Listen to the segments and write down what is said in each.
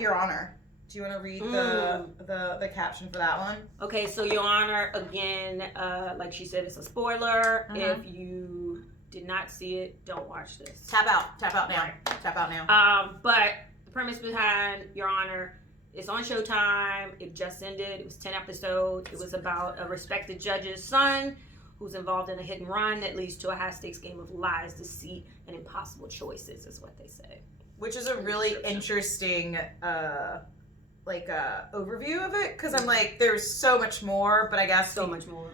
Your Honor? Do you want to read the caption for that one? Okay, so Your Honor, again, like she said, it's a spoiler. If you did not see it, don't watch this. Tap out now. Tap out now. But the premise behind Your Honor, it's on Showtime. It just ended. It was 10 episodes. It was about a respected judge's son who's involved in a hit and run that leads to a high-stakes game of lies, deceit, and impossible choices, is what they say. Which is a really interesting overview of it, because I'm like, there's so much more, but I guess so much more.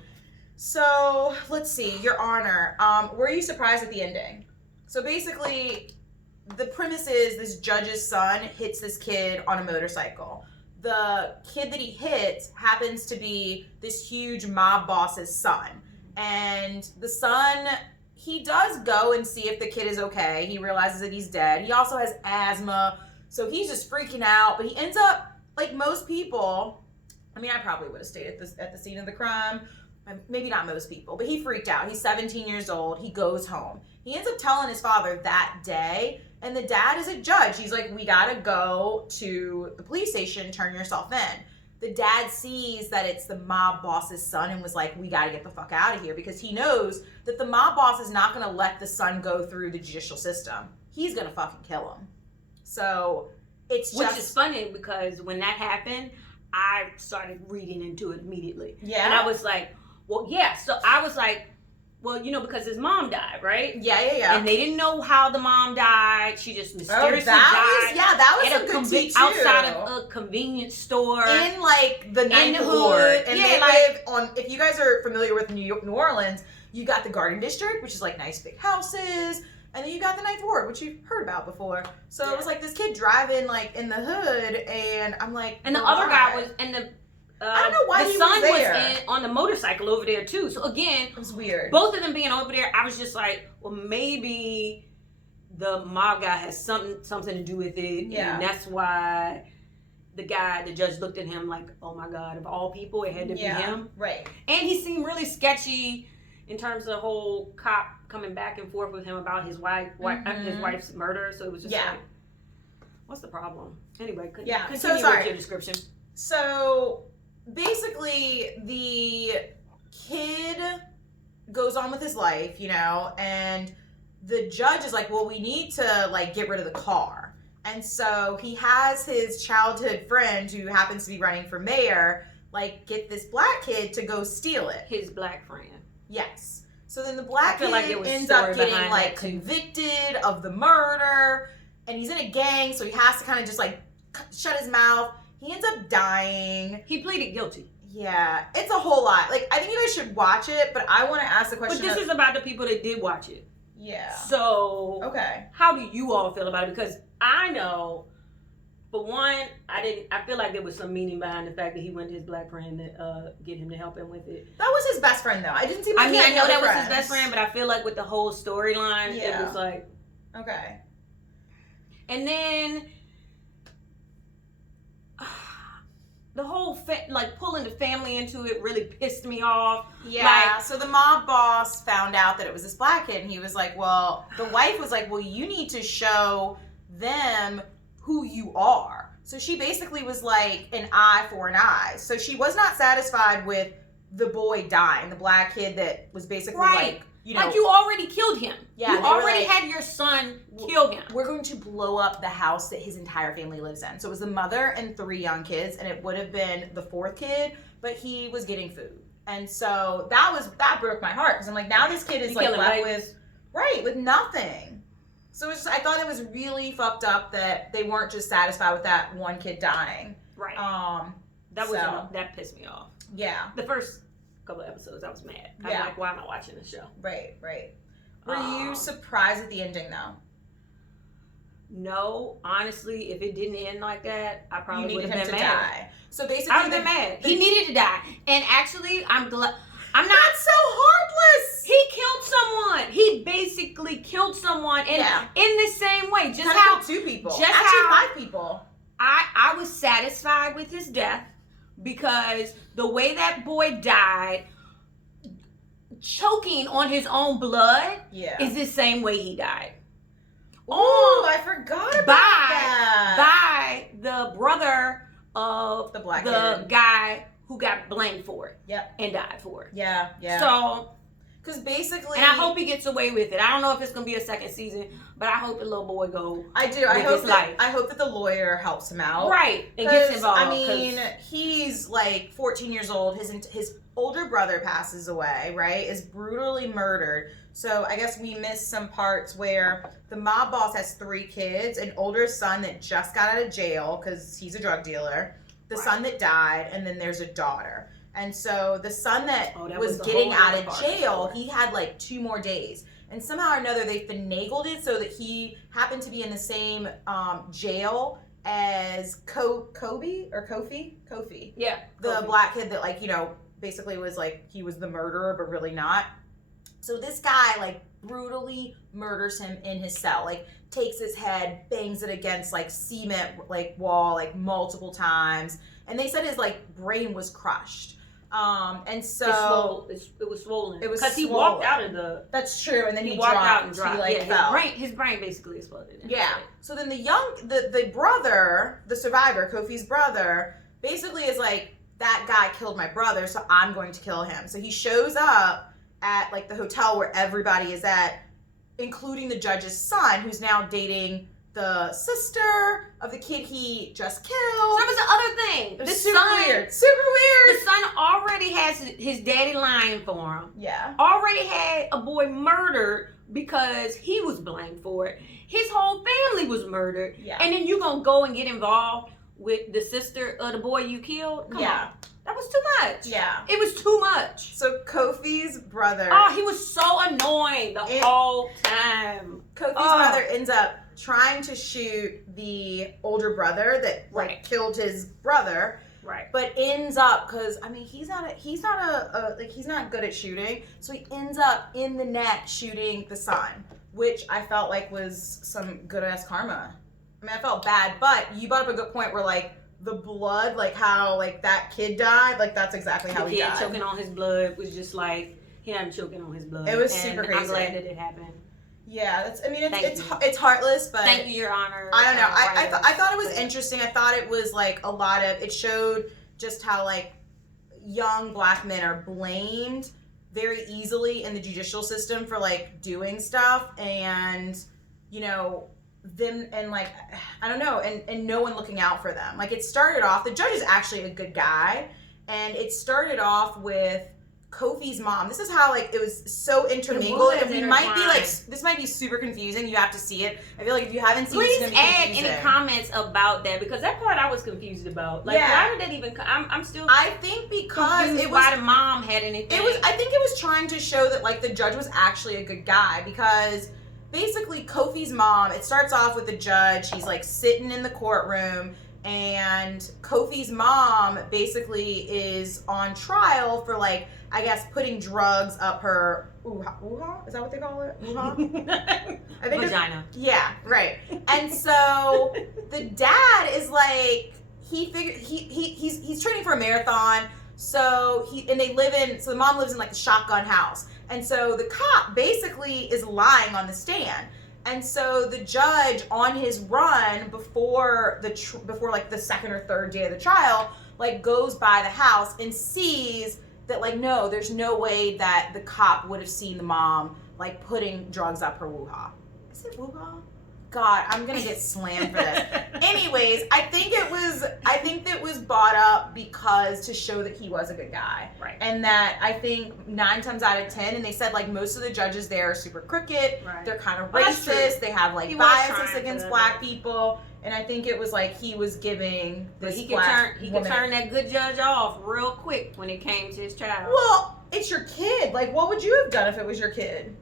So let's see, Your Honor, were you surprised at the ending? So basically, the premise is this judge's son hits this kid on a motorcycle. The kid that he hits happens to be this huge mob boss's son. And the son, he does go and see if the kid is okay. He realizes that he's dead. He also has asthma, so he's just freaking out. But he ends up, like most people, I mean, I probably would have stayed at the scene of the crime. Maybe not most people, but he freaked out. He's 17 years old. He goes home. He ends up telling his father that day, and the dad is a judge. He's like, we gotta go to the police station, turn yourself in. The dad sees that it's the mob boss's son and was like, we gotta get the fuck out of here, because he knows that the mob boss is not gonna let the son go through the judicial system. He's gonna fucking kill him. So it's just... Which is funny, because when that happened, I started reading into it immediately. Yeah. And I was like, well, yeah. So I was like, well, because his mom died, right? Yeah. And they didn't know how the mom died. She just mysteriously died. That was a good tea too. Outside of a convenience store. In like the ninth ward. And they live on, if you guys are familiar with New Orleans, you got the Garden District, which is like nice big houses. And then you got the ninth ward, which you've heard about before. So it was like this kid driving like in the hood, and I'm like, and the other guy was, and the I don't know why the he son was there. was on the motorcycle over there too. So again, it was weird. Both of them being over there, I was just like, well, maybe the mob guy has something to do with it. Yeah. And that's why the judge looked at him like, oh my God, of all people, it had to be him. Right. And he seemed really sketchy in terms of the whole cop coming back and forth with him about his wife's murder. So it was just like, what's the problem? Anyway, continue with your description. So basically, the kid goes on with his life, and the judge is like, well, we need to like get rid of the car. And so he has his childhood friend who happens to be running for mayor, like, get this black kid to go steal it. His black friend. Yes. So then the black kid like ends up getting like convicted of the murder, and he's in a gang, so he has to kind of just like shut his mouth. He ends up dying. He pleaded guilty. Yeah, it's a whole lot. Like, I think you guys should watch it, but I want to ask the question. But this is about the people that did watch it. Yeah. So, okay. How do you all feel about it? Because I know, for one, I feel like there was some meaning behind the fact that he went to his black friend to get him to help him with it. That was his best friend, though. I didn't see. I know that was his best friend, but I feel like with the whole storyline, it was like, okay. And then the whole pulling the family into it really pissed me off. Yeah. So the mob boss found out that it was this black kid, and he was like, well, the wife was like, well, you need to show them who you are. So she basically was like, an eye for an eye. So she was not satisfied with the boy dying, the black kid that was basically like, like you already killed him. Yeah, you already had your son kill him. We're going to blow up the house that his entire family lives in. So it was the mother and 3 young kids, and it would have been the 4th kid, but he was getting food. And so that broke my heart, because I'm like, now this kid is like left with nothing. So it's just, I thought it was really fucked up that they weren't just satisfied with that one kid dying. Right. That pissed me off. Yeah. The first couple of episodes, I was mad. I'm like, why am I watching this show? Right. Were you surprised at the ending, though? No, honestly, if it didn't end like that, I probably would have been mad. Die. So basically, I would have been mad. He needed to die, and actually, I'm glad. I'm not. That's so heartless. He killed someone. He basically killed someone, and in the same way, just how 2 people, just actually how 5 people. I was satisfied with his death, because the way that boy died, choking on his own blood, is the same way he died. Oh, I forgot about that. By the black the kid. guy who got blamed for it. Yep. And died for it. Yeah, yeah. So, because basically, and I hope he gets away with it. I don't know if it's gonna be a second season, but I hope the little boy go. I do. I hope that the lawyer helps him out. Right, and gets involved. I mean, he's like 14 years old. His older brother passes away. Right, is brutally murdered. So I guess we missed some parts where the mob boss has 3 kids: an older son that just got out of jail because he's a drug dealer, the son that died, and then there's a daughter. And so the son that was getting out of jail, he had like 2 more days. And somehow or another, they finagled it so that he happened to be in the same jail as Kofi. Yeah. The black kid that, like, you know, basically was like, he was the murderer, but really not. So this guy, like, brutally murders him in his cell. Like, takes his head, bangs it against, like, cement, like, wall, like, multiple times. And they said his, like, brain was crushed. And so it was swollen. It was because he walked out of the. That's true, and then he walked dropped, out and dropped. He like fell. His brain basically exploded. Yeah. So then the brother, the survivor, Kofi's brother, basically is like, that guy killed my brother, so I'm going to kill him. So he shows up at like the hotel where everybody is at, including the judge's son, who's now dating the sister of the kid he just killed. So that was the other thing. It was super weird. The son already has his daddy lying for him. Yeah. Already had a boy murdered because he was blamed for it. His whole family was murdered. Yeah. And then you gonna go and get involved with the sister of the boy you killed? Come on. That was too much. Yeah. It was too much. So Kofi's brother. Oh, he was so annoying the whole time. Kofi's brother ends up trying to shoot the older brother that killed his brother. Right. But ends up, because I mean he's not good at shooting, so he ends up in the neck shooting the son, which I felt like was some good ass karma. I mean, I felt bad, but you brought up a good point where like the blood, like how like that kid died, like that's exactly how he died. The kid choking on his blood was just like him choking on his blood. It was super crazy. I'm glad that it happened. Yeah, it's heartless, but thank you, Your Honor. I don't know. I thought it was interesting. I thought it was like a lot of, it showed just how like young black men are blamed very easily in the judicial system for like doing stuff, and you know them, and like I don't know, and no one looking out for them. Like it started off, the judge is actually a good guy, and it started off with Kofi's mom. This is how like it was so intermingled. And we might be like, this might be super confusing. You have to see it. I feel like if you haven't seen it, it's gonna be confusing. Add any comments about that, because that part I was confused about. Like, why did that even? I'm still. I think because it was why the mom had anything. I think it was trying to show that like the judge was actually a good guy, because basically Kofi's mom. It starts off with the judge. He's like sitting in the courtroom. And Kofi's mom basically is on trial for like, I guess, putting drugs up her ooh-ha? Is that what they call it? Ooh-ha? I think vagina. Yeah, right. And so the dad is like, he's training for a marathon. So the mom lives in like a shotgun house. And so the cop basically is lying on the stand. And so the judge, on his run before like the second or third day of the trial, like goes by the house and sees that like, no, there's no way that the cop would have seen the mom like putting drugs up her woo-ha. Is it woo-ha? God, I'm gonna get slammed for this. Anyways, I think that was brought up because to show that he was a good guy. Right. And that I think 9 times out of 10, and they said like most of the judges there are super crooked. Right. They're kind of racist. They have like biases against black people. And I think it was like he was giving this he black could turn that good judge off real quick when it came to his child. Well, it's your kid. Like, what would you have done if it was your kid?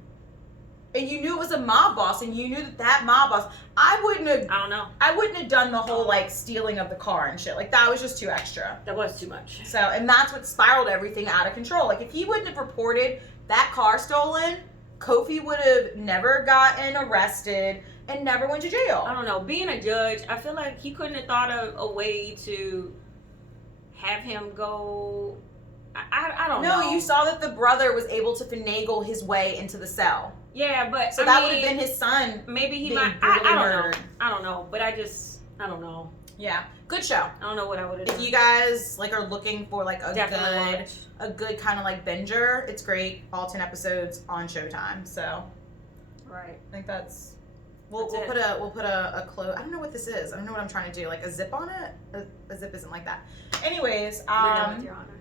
And you knew it was a mob boss, and you knew that mob boss. I wouldn't have done the whole like stealing of the car and shit. Like that was just too extra. That was too much. So, and that's what spiraled everything out of control. Like if he wouldn't have reported that car stolen, Kofi would have never gotten arrested and never went to jail. I don't know. Being a judge, I feel like he couldn't have thought of a way to have him go. I don't know. No, you saw that the brother was able to finagle his way into the cell. Yeah, but so that would have been his son. Maybe he might. I don't know. But I don't know. Yeah, good show. I don't know what I would have done. If you guys like are looking for like Definitely a good kind of like binger, it's great. All 10 episodes on Showtime. So right. I think that's we'll put a close. I don't know what this is. I don't know what I'm trying to do. Like a zip on it. A zip isn't like that. Anyways, We're done with Your Honor.